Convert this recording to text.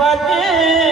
Fatih